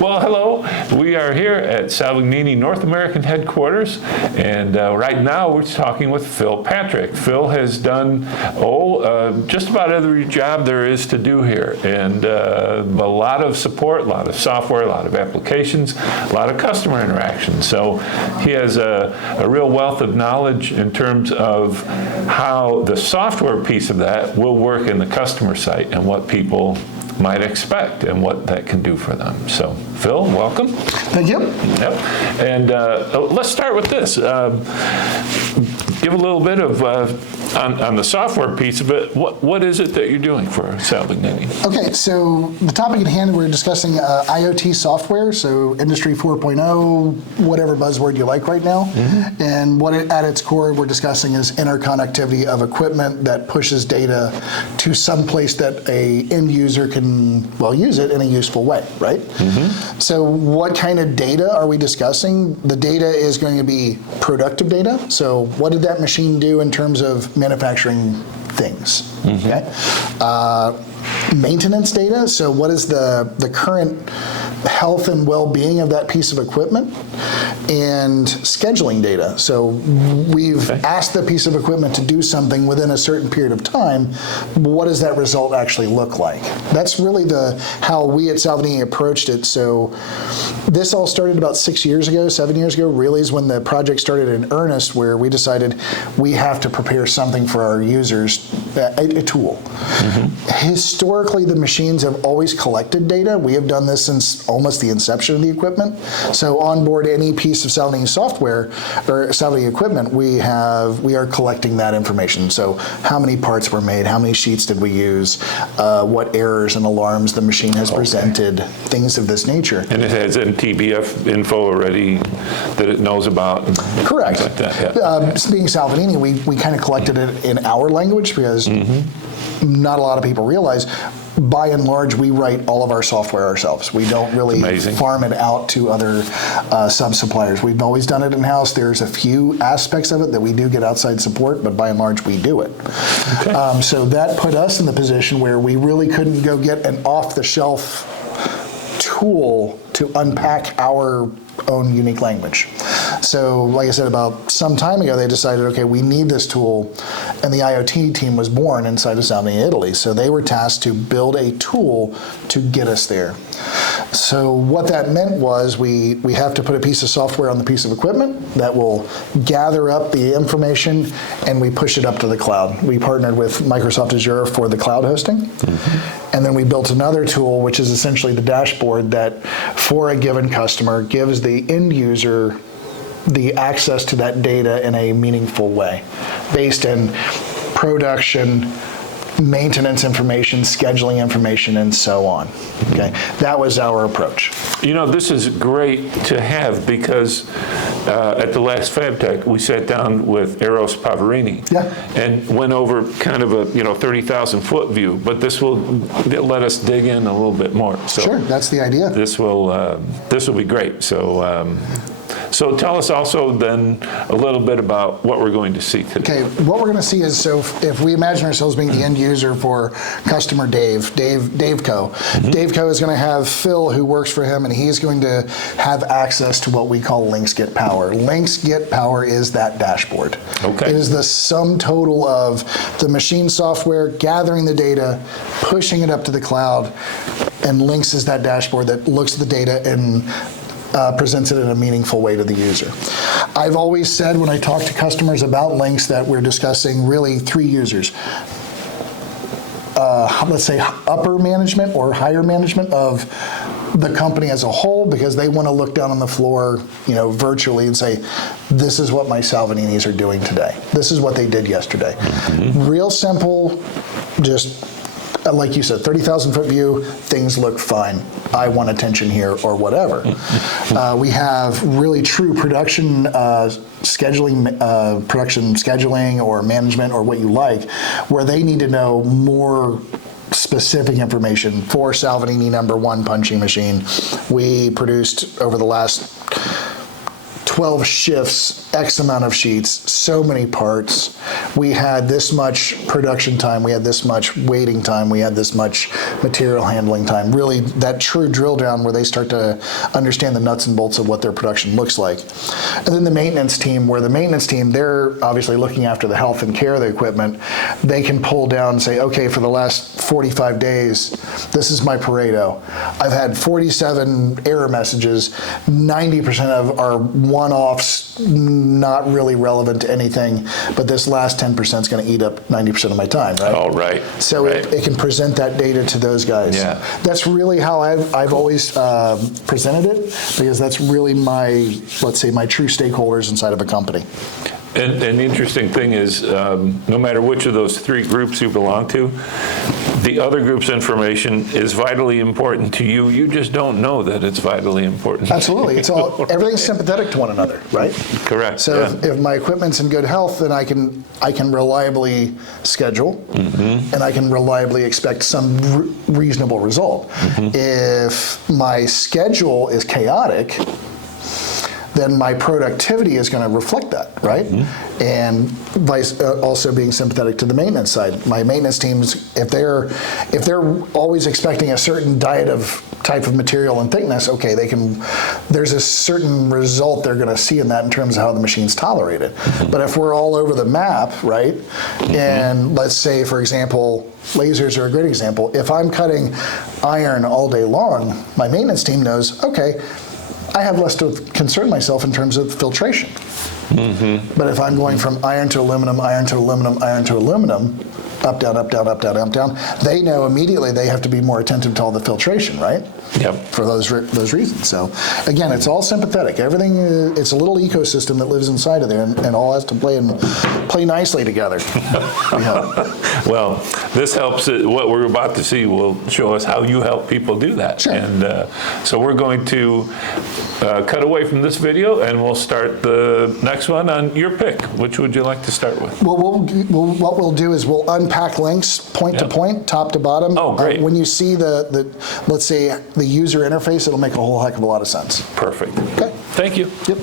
Well, hello. We are here at Salvagnini North American headquarters, and right now we're talking with Phil Patrick. Phil has done, just about every job there is to do here, and a lot of support, a lot of software, a lot of applications, a lot of customer interaction. So he has a real wealth of knowledge in terms of how the software piece of that will work in the customer site and what people might expect and what that can do for them. So, Phil, welcome. Thank you. Yep. And let's start with this. Give a little bit of, on the software piece of it, what is it that you're doing for Salvagnini? Okay, so the topic at hand, we're discussing IoT software, so Industry 4.0, whatever buzzword you like right now. Mm-hmm. And what at its core we're discussing is interconnectivity of equipment that pushes data to some place that a end user can, well, use it in a useful way, right? Mm-hmm. So what kind of data are we discussing? The data is going to be productive data. So what did that machine do in terms of manufacturing things? Mm-hmm. Okay. Maintenance data, so what is the current health and well-being of that piece of equipment, and scheduling data. So we've asked the piece of equipment to do something within a certain period of time. What does that result actually look like? That's really how we at Salvagnini approached it. So this all started about 7 years ago, really is when the project started in earnest, where we decided we have to prepare something for our users, a tool. Mm-hmm. Historically, the machines have always collected data. We have done this since almost the inception of the equipment. So on board any piece of Salvagnini software or Salvagnini equipment, we are collecting that information. So how many parts were made, how many sheets did we use, what errors and alarms the machine has presented, things of this nature. And it has NTBF info already that it knows about? Correct. Like that, yeah. Being Salvagnini, we kind of collected it in our language because not a lot of people realize, by and large, we write all of our software ourselves. We don't really farm it out to other sub-suppliers. We've always done it in-house. There's a few aspects of it that we do get outside support, but by and large, we do it. Okay. So that put us in the position where we really couldn't go get an off-the-shelf tool to unpack our own unique language. So like I said, about some time ago, they decided, okay, we need this tool, and the IoT team was born inside of Salvagnini, Italy. So they were tasked to build a tool to get us there. So what that meant was we have to put a piece of software on the piece of equipment that will gather up the information, and we push it up to the cloud. We partnered with Microsoft Azure for the cloud hosting. Mm-hmm. And then we built another tool, which is essentially the dashboard that for a given customer gives the end user the access to that data in a meaningful way, based in production, maintenance information, scheduling information, and so on. Okay, that was our approach. You know, this is great to have because at the last FabTech, we sat down with Eros Pavarini and went over kind of a 30,000 foot view, but this will let us dig in a little bit more. So sure, that's the idea. This will be great. So tell us also then a little bit about what we're going to see today. Okay, what we're going to see is, so if we imagine ourselves being the end user for customer Daveco. Mm-hmm. Daveco is going to have Phil who works for him, and he's going to have access to what we call LINKS GetPower. LINKS GetPower is that dashboard. Okay. It is the sum total of the machine software, gathering the data, pushing it up to the cloud, and LINKS is that dashboard that looks at the data and presents it in a meaningful way to the user. I've always said when I talk to customers about LINKS that we're discussing really three users. Let's say upper management or higher management of the company as a whole, because they want to look down on the floor, virtually and say, this is what my Salvagninis are doing today. This is what they did yesterday. Mm-hmm. Real simple, just like you said, 30,000 foot view, things look fine. I want attention here or whatever. We have really true production scheduling or management or what you like, where they need to know more specific information. For Salvagnini #1 punching machine, we produced over the last 12 shifts, X amount of sheets, so many parts. We had this much production time, we had this much waiting time, we had this much material handling time. Really, that true drill down where they start to understand the nuts and bolts of what their production looks like. And then the maintenance team, where the maintenance team, they're obviously looking after the health and care of the equipment. They can pull down and say, okay, for the last 45 days, this is my Pareto. I've had 47 error messages, 90% of are one-offs, not really relevant to anything, but this last 10% is going to eat up 90% of my time, right? Oh, right. So right. It can present that data to those guys. Yeah. That's really how I've always presented it, because that's really my, let's say, my true stakeholders inside of a company. And the interesting thing is, no matter which of those three groups you belong to, the other group's information is vitally important to you. You just don't know that it's vitally important. Absolutely. It's all, everything's sympathetic to one another, right? Correct. So if my equipment's in good health, then I can reliably schedule, and I can reliably expect some reasonable result. If my schedule is chaotic, then my productivity is going to reflect that, right? And also being sympathetic to the maintenance side. My maintenance teams, if they're always expecting a certain diet of type of material and thickness, okay, there's a certain result they're going to see in that in terms of how the machine's tolerated. But if we're all over the map, right? And let's say, for example, lasers are a great example. If I'm cutting iron all day long, my maintenance team knows, okay, I have less to concern myself in terms of filtration. But if I'm going from iron to aluminum, iron to aluminum, iron to aluminum, up, down, up, down, up, down, up, down, they know immediately they have to be more attentive to all the filtration, right? Yep. For those reasons. So again, it's all sympathetic. Everything, it's a little ecosystem that lives inside of there, and all has to play nicely together. Well, this helps. What we're about to see will show us how you help people do that. Sure. And so we're going to cut away from this video, and we'll start the next one on your pick. Which would you like to start with? Well, what we'll do is we'll unpack links point to point, top to bottom. Oh, great. When you see let's say, the user interface, it'll make a whole heck of a lot of sense. Perfect. Okay. Thank you. Yep.